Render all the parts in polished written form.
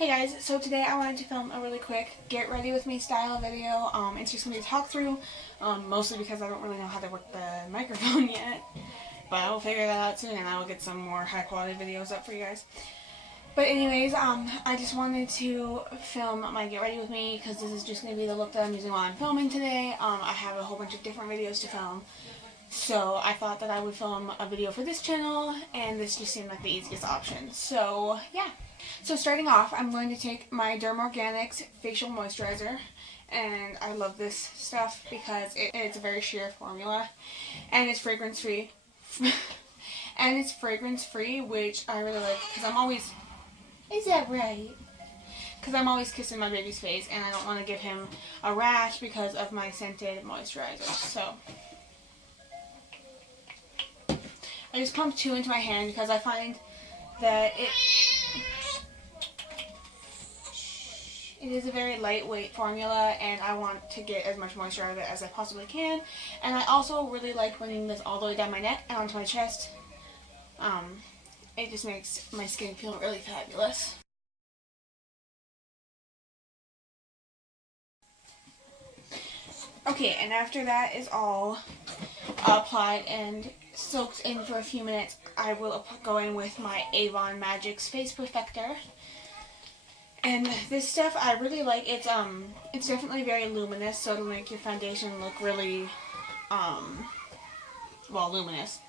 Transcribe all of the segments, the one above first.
Hey guys, so today I wanted to film a really quick get ready with me style video. It's just going to be a talk through, mostly because I don't really know how to work the microphone yet. But I will figure that out soon and I will get some more high quality videos up for you guys. But anyways, I just wanted to film my get ready with me because this is just going to be the look that I'm using while I'm filming today. I have a whole bunch of different videos to film. So I thought that I would film a video for this channel and this just seemed like the easiest option. So yeah. So starting off, I'm going to take my Derma Organics facial moisturizer, and I love this stuff because it's a very sheer formula, and it's fragrance free. And it's fragrance free, which I really like because I'm always, is that right? Because I'm always kissing my baby's face and I don't want to give him a rash because of my scented moisturizer. So I just pump 2 into my hand because I find that it is a very lightweight formula and I want to get as much moisture out of it as I possibly can. And I also really like bringing this all the way down my neck and onto my chest. It just makes my skin feel really fabulous. Okay, and after that is all applied and soaked in for a few minutes, I will go in with my Avon Magic's Face Perfector. And this stuff I really like. It's definitely very luminous, so it'll make your foundation look really well, luminous.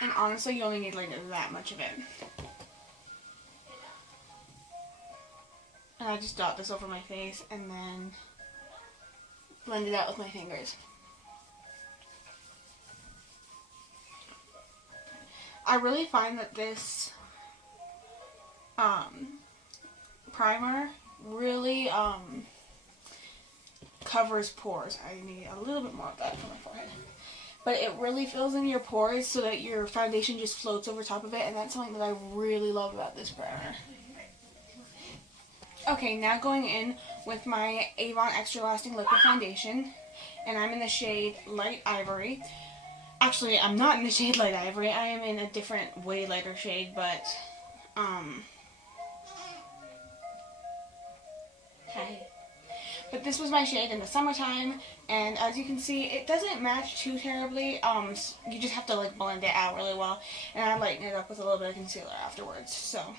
And honestly, you only need like that much of it. And I just dot this over my face and then blend it out with my fingers. I really find that this primer really covers pores. I need a little bit more of that for my forehead. But it really fills in your pores so that your foundation just floats over top of it, and that's something that I really love about this primer. Okay, now going in with my Avon Extra Lasting Liquid Foundation, and I'm in the shade Light Ivory. Actually, I'm not in the shade Light Ivory. I am in a different, way lighter shade, but But this was my shade in the summertime, and as you can see, it doesn't match too terribly. You just have to like blend it out really well, and I lighten it up with a little bit of concealer afterwards. So,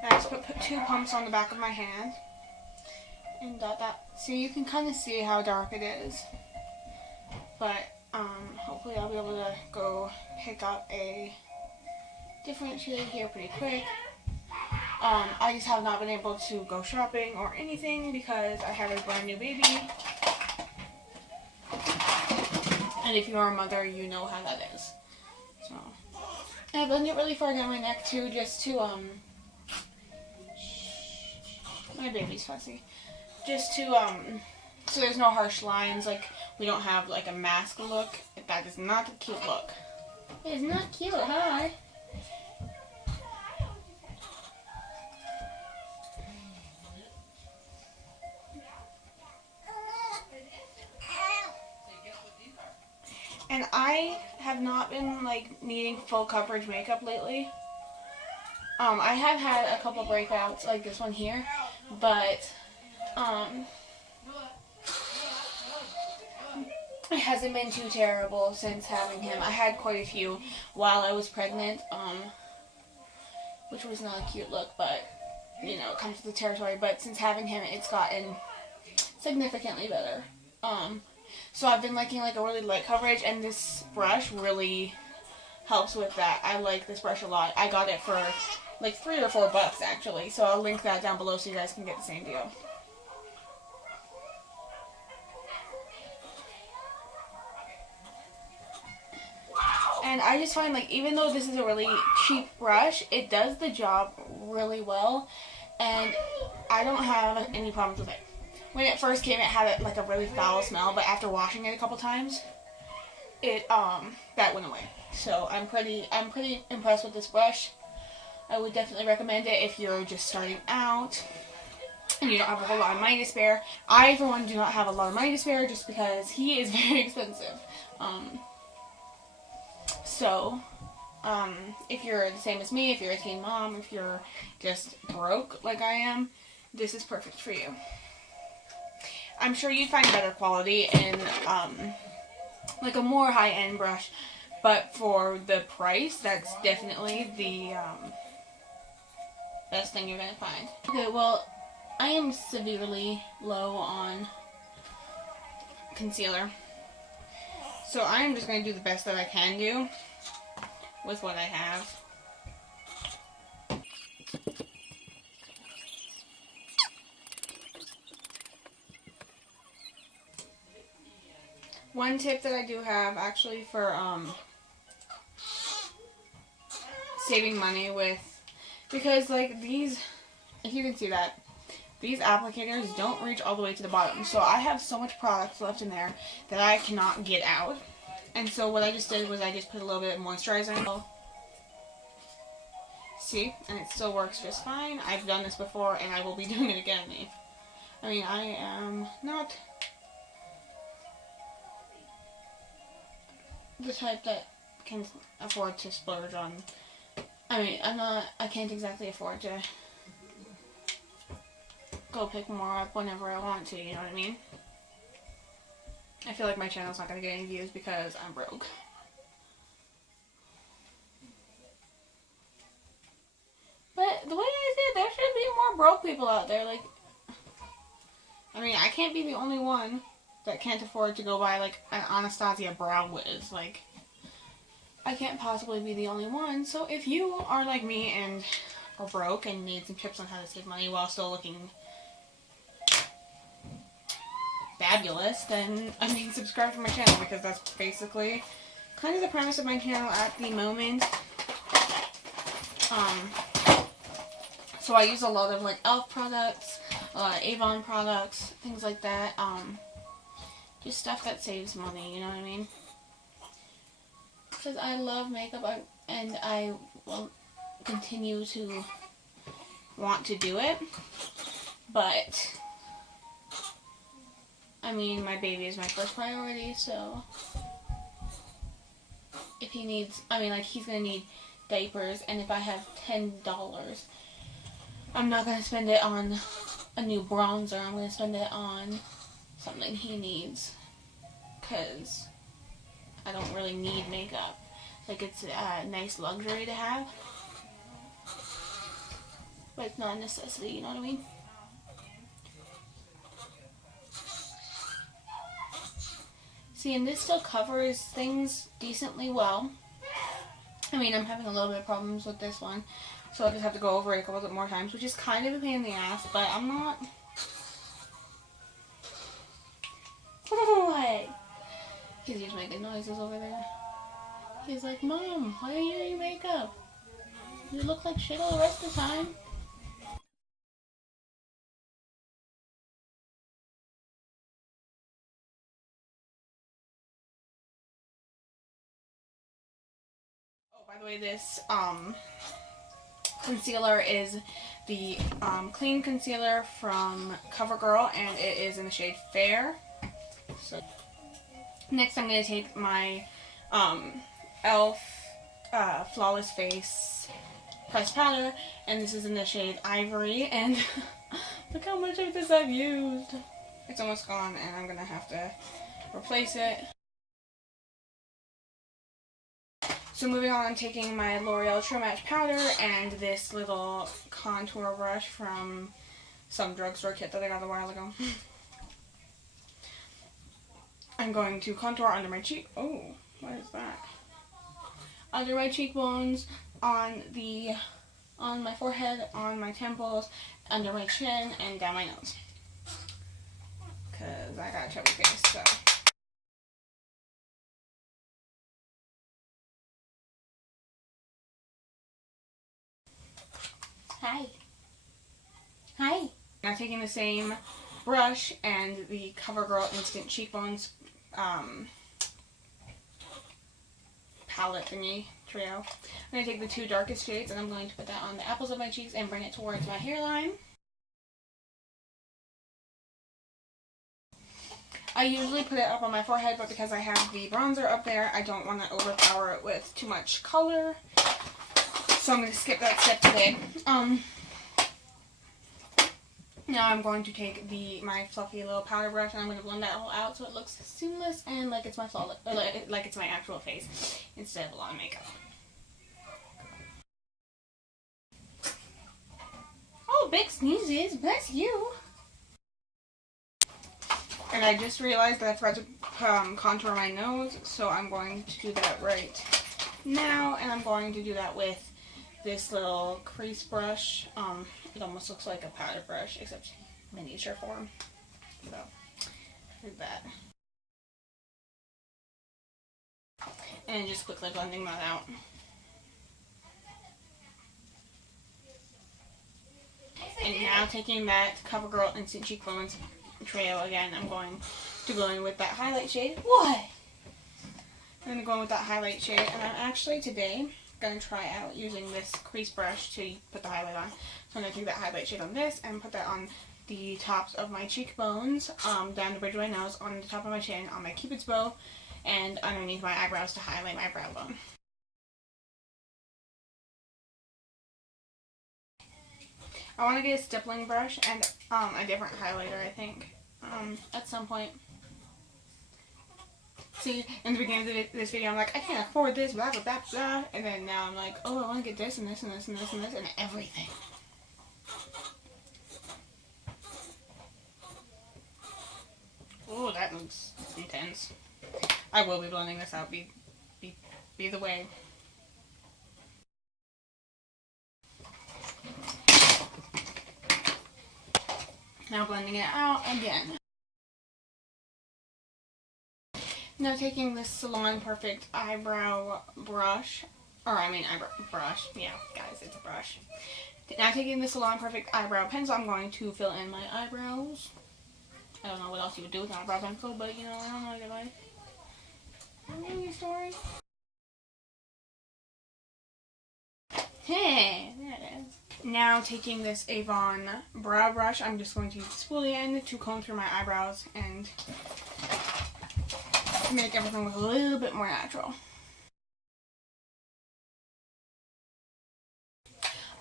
and I just put 2 pumps on the back of my hand, and dot that. So you can kind of see how dark it is, but hopefully I'll be able to go pick up a different shade here pretty quick. I just have not been able to go shopping or anything because I have a brand new baby. And if you're a mother, you know how that is. So, and I blend it really far down my neck too, just to, my baby's fussy. Just to, so there's no harsh lines, like we don't have like a mask look. That is not a cute look. It is not cute, hi. And I have not been like needing full coverage makeup lately. I have had a couple breakouts like this one here, but it hasn't been too terrible since having him. I had quite a few while I was pregnant, which was not a cute look, but you know, it comes with the territory. But since having him, it's gotten significantly better. So I've been liking like a really light coverage, and this brush really helps with that. I like this brush a lot. I got it for like $3 or $4 actually, so I'll link that down below so you guys can get the same deal. And I just find like even though this is a really cheap brush, it does the job really well, and I don't have any problems with it. When it first came, it had like a really foul smell, but after washing it a couple times, that went away. So I'm pretty impressed with this brush. I would definitely recommend it if you're just starting out and you don't have a whole lot of money to spare. I, for one, do not have a lot of money to spare just because he is very expensive. So if you're the same as me, if you're a teen mom, if you're just broke like I am, this is perfect for you. I'm sure you'd find better quality in like a more high-end brush, but for the price, that's definitely the best thing you're going to find. Okay, well, I am severely low on concealer, so I'm just going to do the best that I can do with what I have. One tip that I do have actually for saving money with, because like these, if you can see that, these applicators don't reach all the way to the bottom. So I have so much product left in there that I cannot get out. And so what I just did was I just put a little bit of moisturizer in. See? And it still works just fine. I've done this before and I will be doing it again. I mean, I am not the type that can afford to splurge on. I mean, I can't exactly afford to go pick more up whenever I want to, you know what I mean? I feel like my channel's not going to get any views because I'm broke. But the way I see it, there should be more broke people out there. Like, I mean, I can't be the only one that can't afford to go buy, like, an Anastasia brow wiz. Like, I can't possibly be the only one. So if you are like me and are broke and need some tips on how to save money while still looking fabulous, then, I mean, subscribe to my channel, because that's basically kind of the premise of my channel at the moment. So I use a lot of, like, e.l.f. products, Avon products, things like that. Just stuff that saves money, you know what I mean? Because I love makeup, and I will continue to want to do it, but I mean, my baby is my first priority, so if he needs, I mean, like, he's going to need diapers, and if I have $10, I'm not going to spend it on a new bronzer. I'm going to spend it on something he needs, because I don't really need makeup. Like, it's a nice luxury to have, but it's not a necessity, you know what I mean? See, and this still covers things decently well. I mean, I'm having a little bit of problems with this one, so I'll just have to go over it a couple bit more times, which is kind of a pain in the ass, but I'm not... What? He's just making noises over there. He's like, Mom, why are you wearing makeup? You look like shit all the rest of the time. Oh, by the way, this concealer is the clean concealer from CoverGirl, and it is in the shade Fair. So next I'm going to take my e.l.f. Flawless Face pressed powder, and this is in the shade Ivory, and look how much of this I've used. It's almost gone, and I'm going to have to replace it. So moving on, I'm taking my L'Oreal True Match powder and this little contour brush from some drugstore kit that I got a while ago. I'm going to contour under my cheek. Oh, what is that? Under my cheekbones, on my forehead, on my temples, under my chin, and down my nose. Cause I got a chubby face, so. Hi. Hi. Now taking the same brush and the CoverGirl Instant Cheekbones palette thingy trio. I'm going to take the two darkest shades and I'm going to put that on the apples of my cheeks and bring it towards my hairline. I usually put it up on my forehead, but because I have the bronzer up there, I don't want to overpower it with too much color. So I'm going to skip that step today. Now I'm going to take my fluffy little powder brush and I'm going to blend that all out so it looks seamless and like it's my like it's my actual face instead of a lot of makeup. Oh, big sneezes, bless you. And I just realized that I forgot to contour my nose, so I'm going to do that right now, and I'm going to do that with this little crease brush. It almost looks like a powder brush, except miniature form. So, here's that. And just quickly blending that out. And now taking that CoverGirl Instant Cheekbones trio again, I'm going to go in with that highlight shade. What? I'm going to go in with that highlight shade, and I'm actually today going to try out using this crease brush to put the highlight on. So I'm going to take that highlight shade on this and put that on the tops of my cheekbones, down the bridge of my nose, on the top of my chin, on my cupid's bow, and underneath my eyebrows to highlight my brow bone. I want to get a stippling brush and a different highlighter, I think, at some point. See, in the beginning of this video, I'm like, I can't afford this, blah, blah, blah, blah. And then now I'm like, oh, I want to get this and this and this and this and this and everything. Oh, that looks intense. I will be blending this out, be the way. Now blending it out again. Now taking this Salon Perfect eyebrow brush, eyebrow brush, yeah guys, it's a brush. Now taking the Salon Perfect eyebrow pencil, I'm going to fill in my eyebrows. I don't know what else you would do with an eyebrow pencil, but you know, I don't know your life. I don't know your story. Hey, there it is. Now taking this Avon brow brush, I'm just going to spool the end to comb through my eyebrows and make everything look a little bit more natural.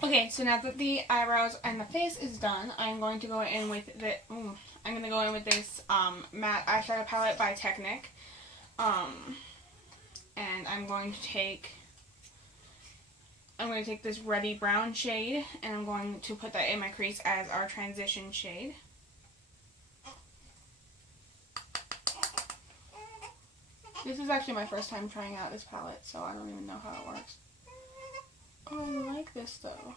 Okay, so now that the eyebrows and the face is done, I'm going to go in with this matte eyeshadow palette by Technic. And I'm going to take this Ready Brown shade, and I'm going to put that in my crease as our transition shade. This is actually my first time trying out this palette, so I don't even know how it works. Oh, I like this though.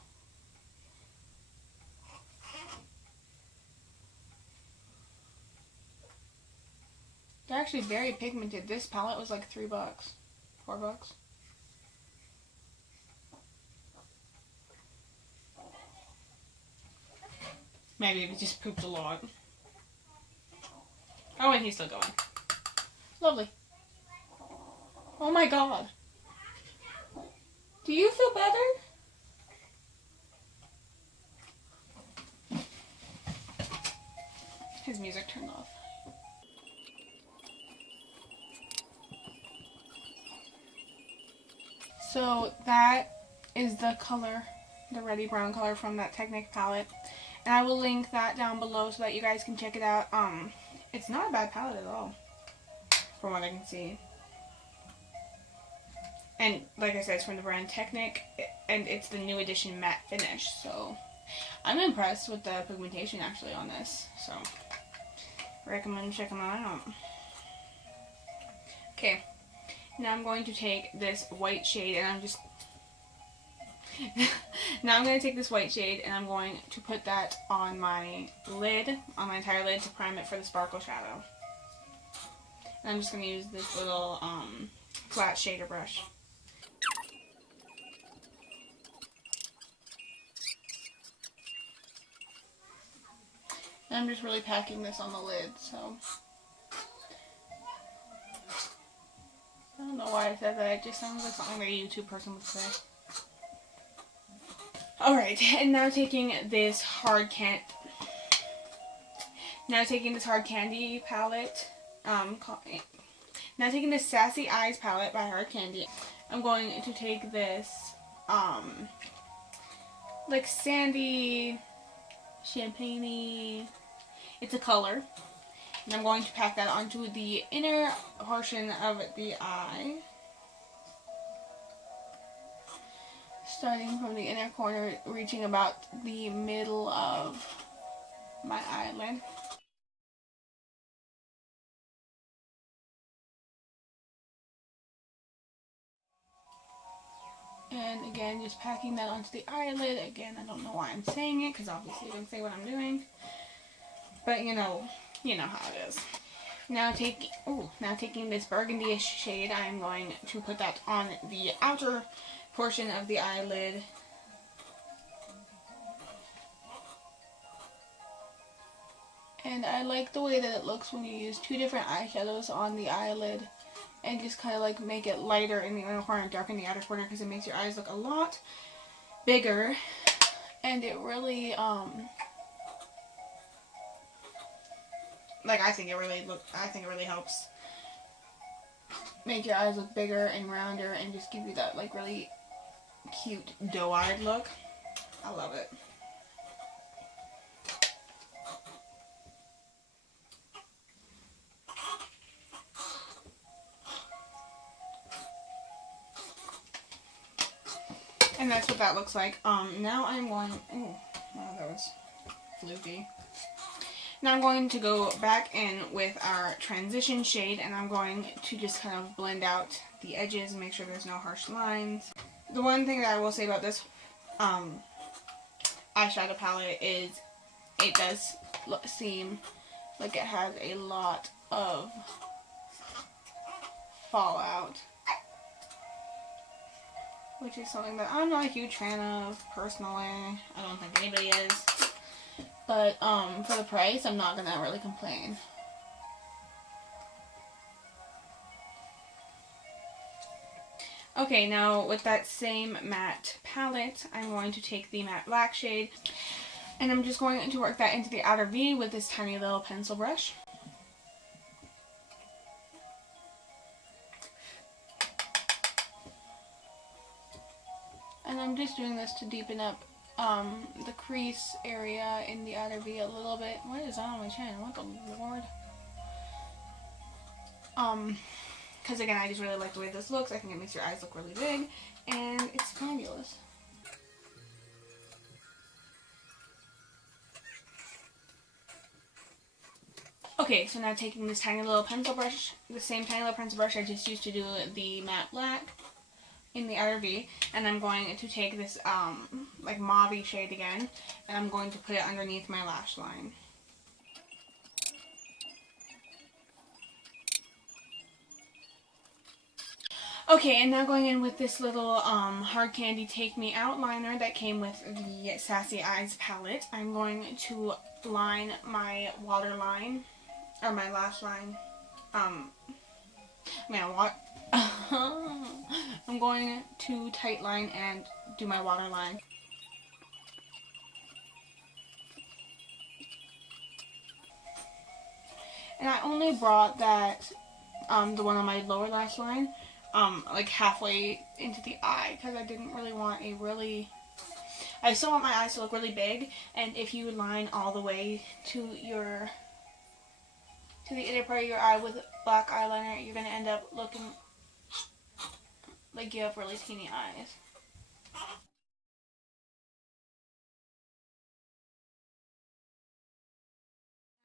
They're actually very pigmented. This palette was like $3, $4. Maybe we just pooped a lot. Oh, and he's still going. Lovely. Oh my god. Do you feel better? His music turned off. So that is the color, the Ready Brown color from that Technic palette. And I will link that down below so that you guys can check it out. It's not a bad palette at all, from what I can see. And like I said, it's from the brand Technic, and it's the new edition matte finish. So I'm impressed with the pigmentation actually on this. So recommend checking that out. Okay, now I'm going to take this white shade, and I'm just now I'm going to take this white shade and I'm going to put that on my lid, on my entire lid, to prime it for the sparkle shadow. And I'm just going to use this little flat shader brush. And I'm just really packing this on the lid, so I don't know why I said that. It just sounds like something that a YouTube person would say. Alright, and now taking this hard candy palette, Now taking this Sassy Eyes palette by Hard Candy, I'm going to take this, like sandy, champagne-y, it's a color, and I'm going to pack that onto the inner portion of the eye. Starting from the inner corner, reaching about the middle of my eyelid. And again, just packing that onto the eyelid. Again, I don't know why I'm saying it, because obviously I didn't say what I'm doing. But you know how it is. Now taking this burgundy-ish shade, I'm going to put that on the outer portion of the eyelid. And I like the way that it looks when you use two different eyeshadows on the eyelid and just kind of like make it lighter in the inner corner and darken the outer corner, because it makes your eyes look a lot bigger, and it really I think it really helps make your eyes look bigger and rounder and just give you that like really cute doe-eyed look. I love it. And that's what that looks like. Now I'm going, oh, wow, that was fluky. Now I'm going to go back in with our transition shade, and I'm going to just kind of blend out the edges and make sure there's no harsh lines. The one thing that I will say about this eyeshadow palette is it does seem like it has a lot of fallout, which is something that I'm not a huge fan of personally. I don't think anybody is. But for the price, I'm not gonna really complain. Okay, now with that same matte palette, I'm going to take the matte black shade, and I'm just going to work that into the outer V with this tiny little pencil brush. And I'm just doing this to deepen up the crease area in the outer V a little bit. What is on my chin? What the lord? Because again, I just really like the way this looks. I think it makes your eyes look really big, and it's fabulous. Okay, so now taking this tiny little pencil brush, the same tiny little pencil brush I just used to do the matte black in the outer V, and I'm going to take this like mauve-y shade again, and I'm going to put it underneath my lash line. Okay, and now going in with this little Hard Candy Take Me Out liner that came with the Sassy Eyes palette. I'm going to line my waterline, or my lash line. I'm going to tight line and do my waterline. And I only brought that, the one on my lower lash line, like halfway into the eye, because I didn't really want I still want my eyes to look really big, and if you line all the way to the inner part of your eye with black eyeliner, you're going to end up looking like you have really teeny eyes.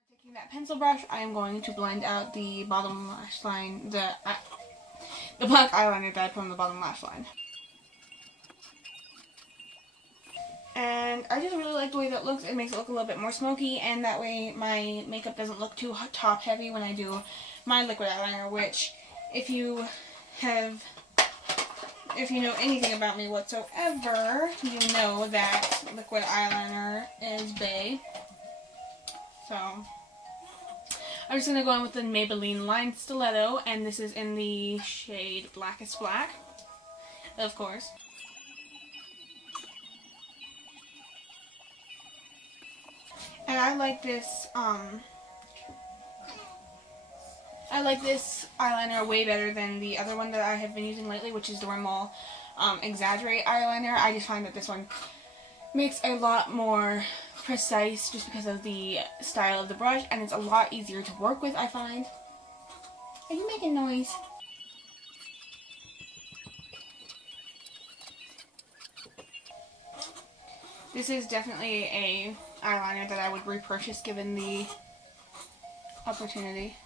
Taking that pencil brush, I am going to blend out the bottom lash line, the black eyeliner that I put on the bottom lash line. And I just really like the way that looks. It makes it look a little bit more smoky, and that way my makeup doesn't look too top heavy when I do my liquid eyeliner, which if you know anything about me whatsoever, you know that liquid eyeliner is bae. So I'm just going to go in with the Maybelline Line Stiletto, and this is in the shade Blackest Black, of course. And I like this, I like this eyeliner way better than the other one that I have been using lately, which is the Rimmel Exaggerate eyeliner. I just find that this one makes a lot more precise just because of the style of the brush, and it's a lot easier to work with, I find. Are you making noise? This is definitely a eyeliner that I would repurchase given the opportunity.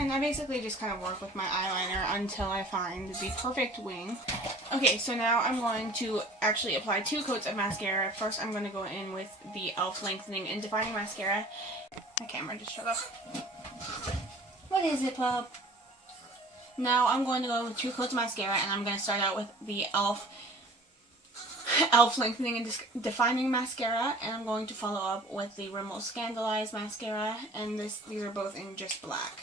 And I basically just kind of work with my eyeliner until I find the perfect wing. Okay, so now I'm going to actually apply 2 coats of mascara. First, I'm going to go in with the e.l.f. Lengthening and Defining Mascara. My camera just shut off. What is it, pup? Now I'm going to go with 2 coats of mascara, and I'm going to start out with the e.l.f. Lengthening and Defining Mascara, and I'm going to follow up with the Rimmel Scandaleyes Mascara, and these are both in just black.